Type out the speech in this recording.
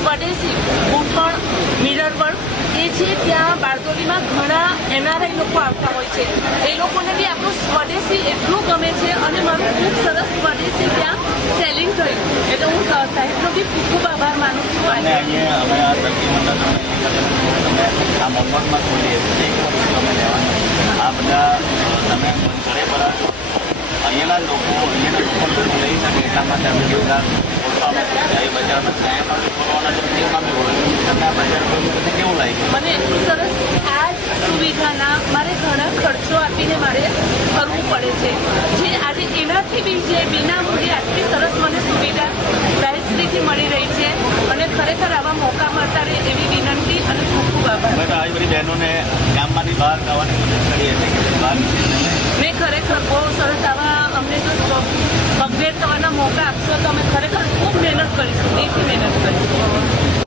સ્વદેશી ગોઠણ mirror work એ છે ત્યાં બારડોલીમાં ઘણા NRI લોકો આવતા હોય છે. એ લોકોને બી આપણું સ્વદેશી એટલું ગમે છે અને મારું ખૂબ સરસ સ્વદેશી ત્યાં સેલિંગ થયું. એટલે હું સાહેબનો બી ખૂબ ખૂબ આભાર માનું છું. અને અહીંયા અમે આ સખી મંડળ તમે આ મોફતમાં ખોલીએ છીએ, એક વસ્તુ તમે લેવાનું આ બધા તમે ઘરે બધા અહીંયાના લોકો લઈ શકે એટલા માટે અમે યોગદાન બજારમાં ત્યાં પણ ખોલવાના છે, તેમાં બી હોય તમને આ બજાર બધું કેવું લાગ્યું? મને એટલું સરસ આ જ સુવિધાના મારે ઘણા ખર્ચો આપીને મારે કરવું પડે છે, જે આજે એનાથી બી જે વિના મૂલ્યે આટલી સરસ મને સુવિધા સાહેબશ્રીથી મળી રહી છે અને ખરેખર આવા મોકા મળતા રહે એવી વિનંતી અને ખૂબ ખૂબ આભાર. અમે તો આવી બધી બહેનોને ગામમાંથી બહાર જવાની કોશિશ કરીએ છીએ કે બહાર મેં ખરેખર બહુ સરસ આવા અમને જો પગભેર થવાના મોકા આપશો તો અમે ખરેખર ખૂબ મહેનત કરીશું, દિલથી મહેનત કરીશું.